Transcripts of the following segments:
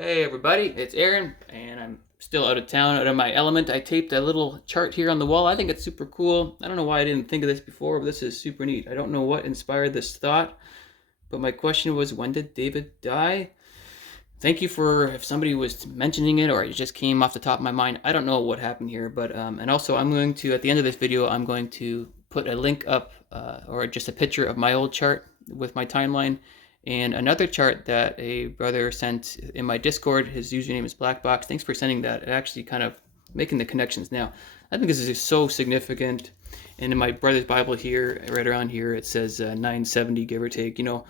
Hey everybody, it's Aaron, and I'm still out of town, out of my element. I taped a little chart here on the wall. I think it's super cool. I don't know why I didn't think of this before, but this is super neat. I don't know what inspired this thought, but my question was, when did David die? Thank you for if somebody was mentioning it or it just came off the top of my mind. I don't know what happened here, but and also I'm going to, at the end of this video, I'm going to put a link up or just a picture of my old chart with my timeline and another chart that a brother sent in my Discord. His username is Blackbox. Thanks for sending that. It actually kind of making the connections now. I think this is just so significant. And in my brother's Bible here, right around here, it says 970, give or take. Also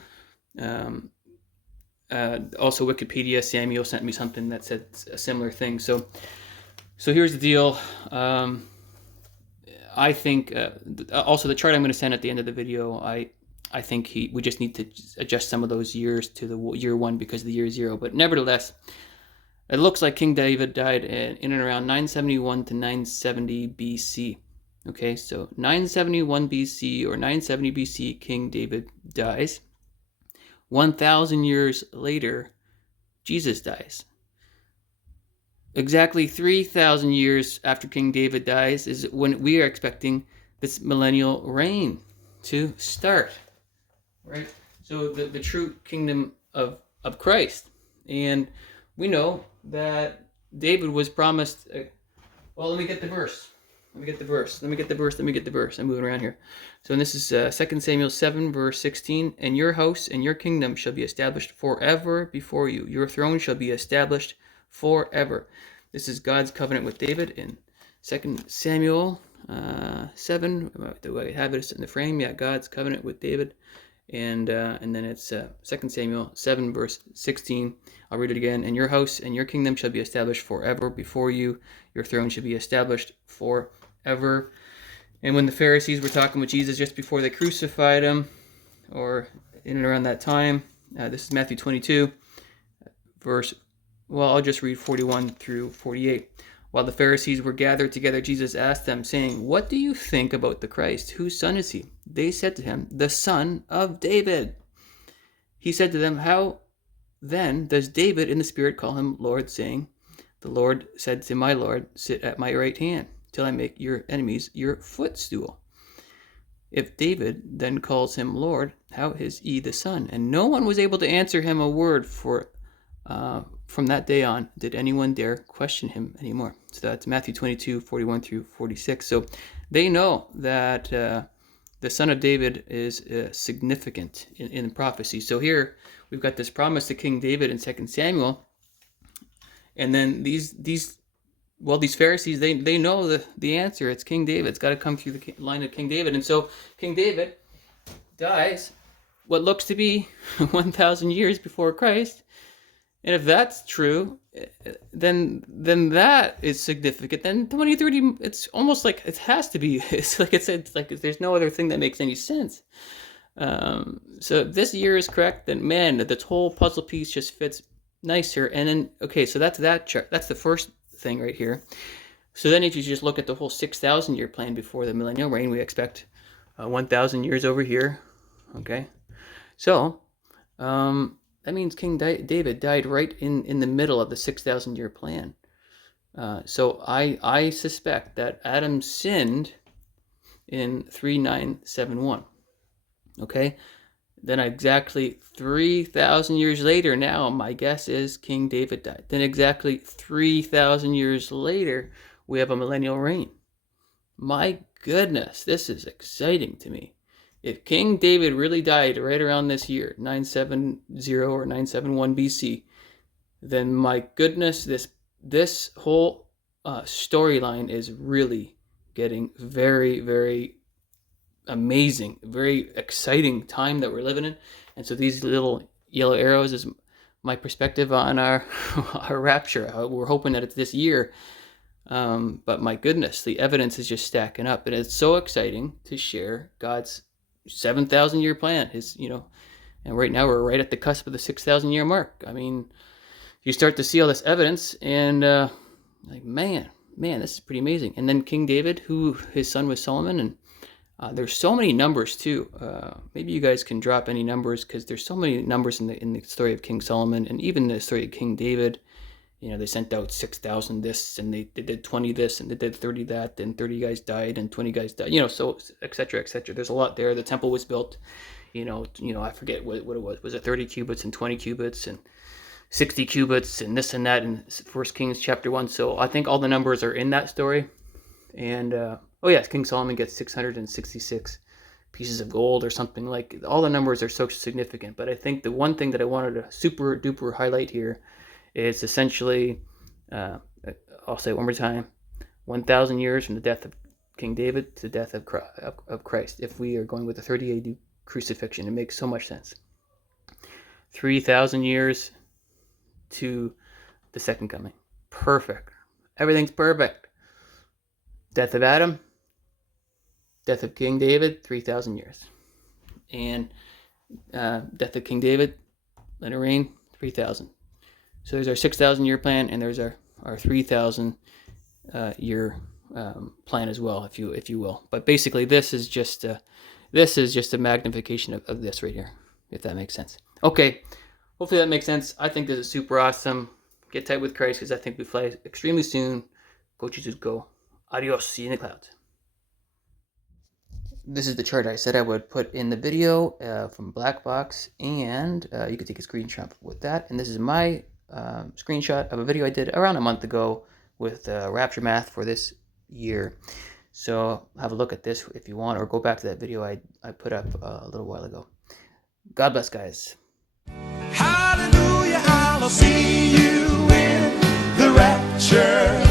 Wikipedia, Samuel sent me something that said a similar thing. So here's the deal. I think also the chart I'm going to send at the end of the video, I think we just need to adjust some of those years to the year one because of the year zero. But nevertheless, it looks like King David died in and around 971 to 970 BC. Okay, so 971 BC or 970 BC, King David dies. 1,000 years later, Jesus dies. Exactly 3,000 years after King David dies is when we are expecting this millennial reign to start. Right? So the true kingdom of Christ. And we know that David was promised, well, let me get the verse. I'm moving around here. So this is 2 Samuel 7, verse 16. And your house and your kingdom shall be established forever before you. Your throne shall be established forever. This is God's covenant with David in 2 Samuel 7. Do I have it in the frame? Yeah, God's covenant with David. And then it's 2 Samuel 7, verse 16. I'll read it again. And your house and your kingdom shall be established forever before you. Your throne shall be established forever. And when the Pharisees were talking with Jesus just before they crucified him, or in and around that time, this is Matthew 22, I'll just read 41 through 48. While the Pharisees were gathered together, Jesus asked them, saying, "What do you think about the Christ? Whose son is he?" They said to him, "The son of David." He said to them, "How then does David in the Spirit call him Lord, saying, 'The Lord said to my Lord, sit at my right hand, till I make your enemies your footstool'? If David then calls him Lord, how is he the son?" And no one was able to answer him a word, for from that day on, did anyone dare question him anymore. So that's Matthew 22, 41 through 46. So they know that the son of David is significant in prophecy. So here we've got this promise to King David in 2 Samuel. And then these Pharisees, they know the answer. It's King David. It's got to come through the line of King David. And so King David dies what looks to be 1,000 years before Christ. And if that's true, then that is significant. Then 2030, it's almost like it has to be. It's like there's no other thing that makes any sense. So if this year is correct, then man, this whole puzzle piece just fits nicer. And then, okay, so that's that chart. That's the first thing right here. So then if you just look at the whole 6,000 year plan before the millennial reign, we expect 1,000 years over here. Okay, so that means King David died right in the middle of the 6,000 year plan. So I suspect that Adam sinned in 3971. Okay, then exactly 3,000 years later, now my guess is King David died. Then exactly 3,000 years later, we have a millennial reign. My goodness, this is exciting to me. If King David really died right around this year, 970 or 971 BC, then my goodness, this whole storyline is really getting very, very amazing, very exciting time that we're living in. And so these little yellow arrows is my perspective on our rapture. We're hoping that it's this year. But my goodness, the evidence is just stacking up, and it's so exciting to share God's 7,000 year plan. And right now we're right at the cusp of the 6,000 year mark. I mean, you start to see all this evidence, and like man, this is pretty amazing. And then King David, who his son was Solomon, and There's so many numbers too. Maybe you guys can drop any numbers, because there's so many numbers in the story of King Solomon, and even the story of King David. They sent out 6,000 this, and they did 20 this, and they did 30 that, and 30 guys died, and 20 guys died. So etc. etc. There's a lot there. The temple was built. I forget what it was. Was it 30 cubits and 20 cubits and 60 cubits and this and that in 1 Kings chapter 1. So I think all the numbers are in that story. And King Solomon gets 666 pieces of gold or something. Like, all the numbers are so significant. But I think the one thing that I wanted to super duper highlight here is essentially, I'll say it one more time, 1,000 years from the death of King David to the death of Christ. If we are going with the 30 AD crucifixion, it makes so much sense. 3,000 years to the second coming. Perfect. Everything's perfect. Death of Adam, death of King David, 3,000 years. And death of King David, let it rain, 3,000. So there's our 6,000 year plan, and there's our 3,000 year plan as well, if you will. But basically, this is just a magnification of this right here, if that makes sense. Okay, hopefully that makes sense. I think this is super awesome. Get tight with Christ, because I think we fly extremely soon. Go Jesus, go. Adios. See you in the clouds. This is the chart I said I would put in the video from Blackbox, and you could take a screenshot with that. And this is my screenshot of a video I did around a month ago with rapture math for this year. So have a look at this if you want, or go back to that video I put up a little while ago. God bless, guys. Hallelujah, I'll see you in the rapture.